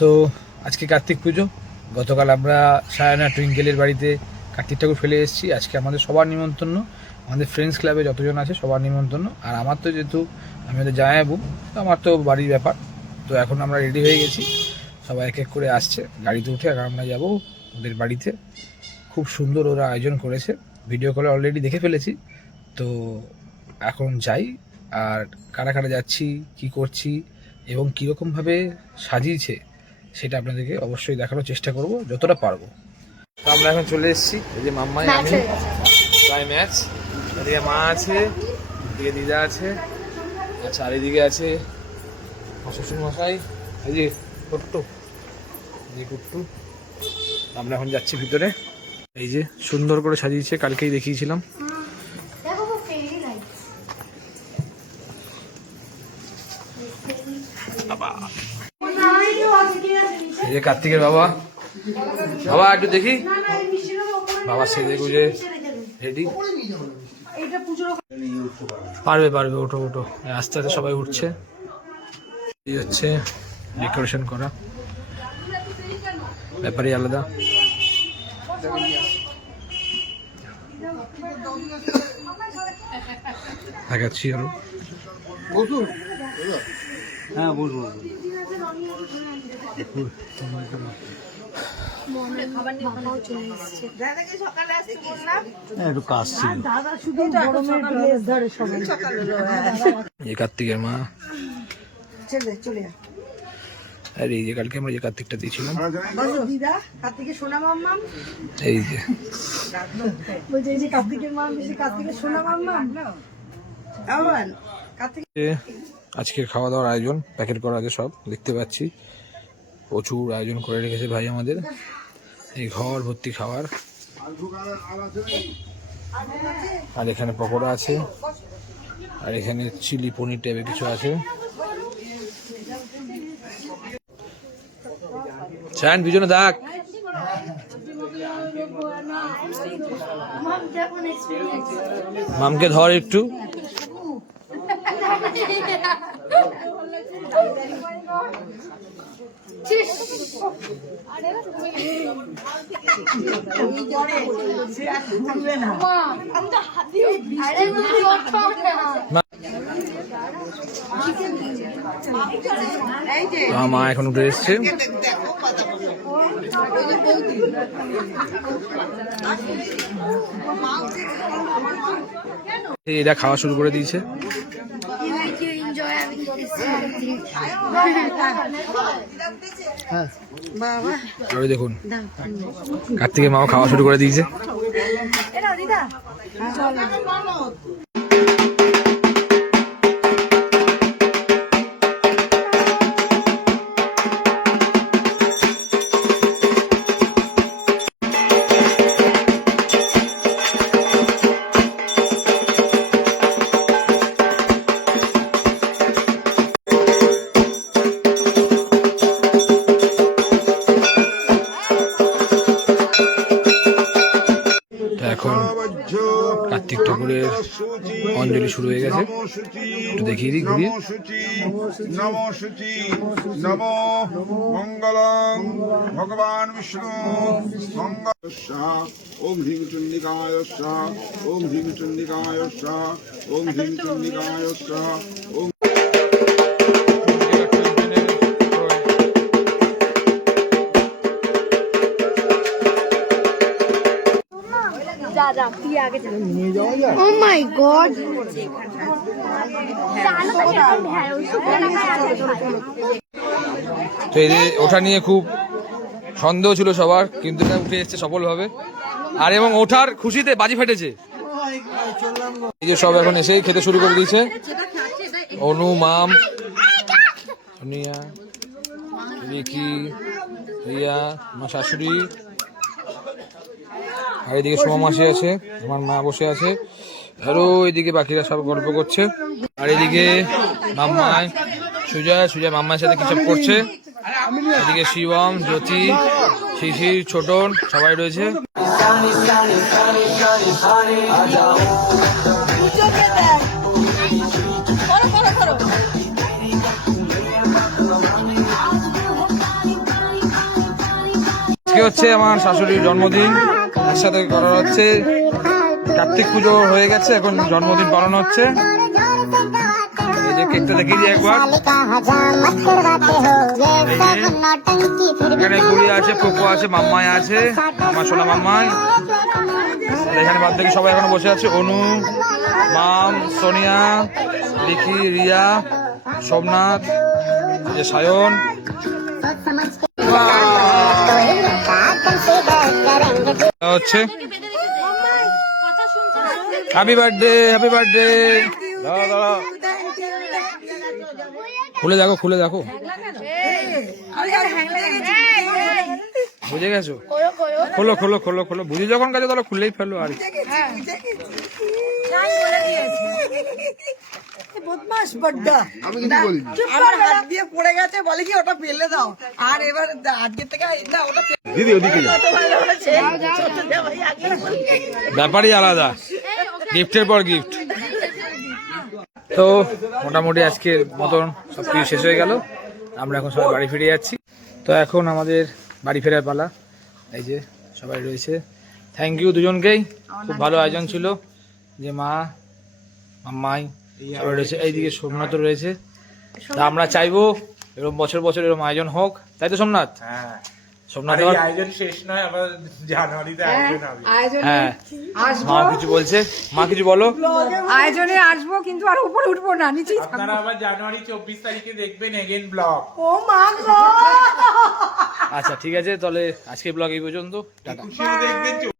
তো আজকে কার্তিক পুজো। গতকাল আমরা সায়ানা টুইঙ্কেলের বাড়িতে কার্তিক ঠাকুর ফেলে এসেছি। আজকে আমাদের সবার নিমন্ত্রণ, আমাদের ফ্রেন্ডস ক্লাবে যতজন আছে সবার নিমন্ত্রণ। আর আমার তো যেহেতু আমি ওদের জামাইবাবু, তো আমার তো বাড়ির ব্যাপার। তো এখন আমরা রেডি হয়ে গেছি, সবাই এক এক করে আসছে গাড়িতে উঠে। আর আমরা যাবো ওদের বাড়িতে। খুব সুন্দর ওরা আয়োজন করেছে, ভিডিও কলে অলরেডি দেখে ফেলেছি। তো এখন যাই, আর কারা কারা যাচ্ছি, কি করছি এবং কীরকমভাবে সাজিয়েছে সেটা আপনাদেরকে অবশ্যই দেখানোর চেষ্টা করব যতটা পারবো। তো আমরা এখন চলে এসেছি, এই যে মাম্মাই আমি প্রায় ম্যাচ। এদিকে মা আছে, এদিকে দিদা আছে, আচ্ছা আর এদিকে আছে শ্বশুর মশাই, এই যে কুট্টু, কুট্টু। আমরা এখন যাচ্ছি ভিতরে। এই যে সুন্দর করে সাজিয়েছে, কালকেই দেখিয়েছিলাম। এই যে কার্তিকের বাবা, বাবা একটু দেখি, বাবা সেজে গুজে রেডি। পারবে পারবে, ওঠো ওঠো, আস্তে আস্তে সবাই উঠছে। এই হচ্ছে ডেকোরেশন করা, ব্যাপারই আলাদা। দেখাচ্ছি আরো, হ্যাঁ বলবো। কার্তিকের মা, আর এই যে কালকে আমরা যে কার্তিকটা দিয়েছিলাম, এই যে আজকের খাওয়া দাওয়ার আয়োজন, প্যাকেট করা আছে সব দেখতে পাচ্ছি। প্রচুর আয়োজন করে রেখেছে ভাই আমাদের, এই ঘর ভর্তি খাবার। আর এখানে পকোড়া আছে, আর এখানে চিলি পনির টাইপের কিছু আছে। চান পিছনে দাগ, মামকে ধর একটু। মা এখন উঠে এসছে। এরা খাওয়া শুরু করে দিয়েছে। দেখুন কার্তিকের মাও খাওয়া শুরু করে দিয়েছে। এখন কার্তিক ঠাকুরের অঞ্জলি শুরু হয়ে গেছে, একটু দেখিয়ে দিই ঘুরিয়ে। নমো শুচি নমো মঙ্গলং ভগবান বিষ্ণু মঙ্গল। ওম হ্রিং চণ্ডিকায় স্বাহা, ওম হ্রিং চণ্ডিকায় স্বাহা, ওম হ্রিং চণ্ডিকায় স্বাহা, ওম। Oh my God! তো এই যে ওঠা নিয়ে খুব সন্দেহ ছিল সবার, কিন্তু এটা উঠে এসছে সফলভাবে। আর এবং ওঠার খুশিতে বাজি ফেটেছে। এই যে সব এখন এসেই খেতে শুরু করে দিয়েছে। অনু, মাম, সোনিয়া, রিকি, রিয়া, আমার শাশুড়ি, আর এদিকে সোমা মাসি আছে, আমার মা বসে আছে, আরো এদিকে বাকিরা সব গল্প করছে। আর এদিকে মাম্মাই, সুজয় মাম্মার সাথে কিছু করছে। এদিকে শিবম, জ্যোতি, শিশির, ছোটন সবাই রয়েছে। আজকে হচ্ছে আমার শাশুড়ির জন্মদিন, একসাথে করা হচ্ছে। কার্তিক পুজো হয়ে গেছে, এখন জন্মদিন পালন হচ্ছে। এই যে কেকটা দেখিয়ে দিই একবার। এই যে এখানে গুড়ি আছে, পোকো আছে, মাম্মাই আছে, আমার সোনা মাম্মাই। আর এখানে বাদ থেকে সবাই এখন বসে আছে, অনু, মাম, সোনিয়া, রিকি, রিয়া, সোমনাথ, এই যে সায়ন। হচ্ছে হ্যাপি বার্থডে, হ্যাপি বার্থডে। খুলে দেখো, খুলে দেখো, বুঝে গেছো? খোলো খোলো খোলো খোলো, বুঝে যখন গেছো তাহলে খুললেই ফেলো। আর বদমাস বড্ডা, আমি কিছু বলি আমার হাত দিয়ে পড়ে গেছে, বলে কি ওটা ফেলে দাও। আর এবার আজকে থেকে না ওটা দিদি ওদিকে ব্যাপারই আলাদা, গিফটের পর গিফট। তো মোটামুটি আজকের মতন সব কিছু শেষ হয়ে গেল, আমরা এখন সবাই বাড়ি ফিরে যাচ্ছি। তো এখন আমাদের বাড়ি ফেরার পালা। এই যে সবাই রয়েছে, থ্যাংক ইউ দুজনকেই, খুব ভালো আয়োজন ছিল। যে মা, মাম্মাই সবাই রয়েছে, এইদিকে সোমনাথও রয়েছে। তা আমরা চাইবো এরকম বছর বছর এরকম আয়োজন হোক, তাই তো সোমনাথ? হ্যাঁ, সোমনাথ আয়োজন শেষ নয়, আবার জানুয়ারিতে আয়োজন হবে। হ্যাঁ, মা কিছু বলছে, মা কিছু বলো। আয়োজনে আসবো কিন্তু আর উপরে উঠবো না, নিচেই থাকবো। আপনারা আবার জানুয়ারি 24 তারিখে দেখবেন এগেন ব্লগ। ও মা গো! আচ্ছা ঠিক আছে, তাহলে আজকে ব্লগ এই পর্যন্ত, টাটা। দেখবেন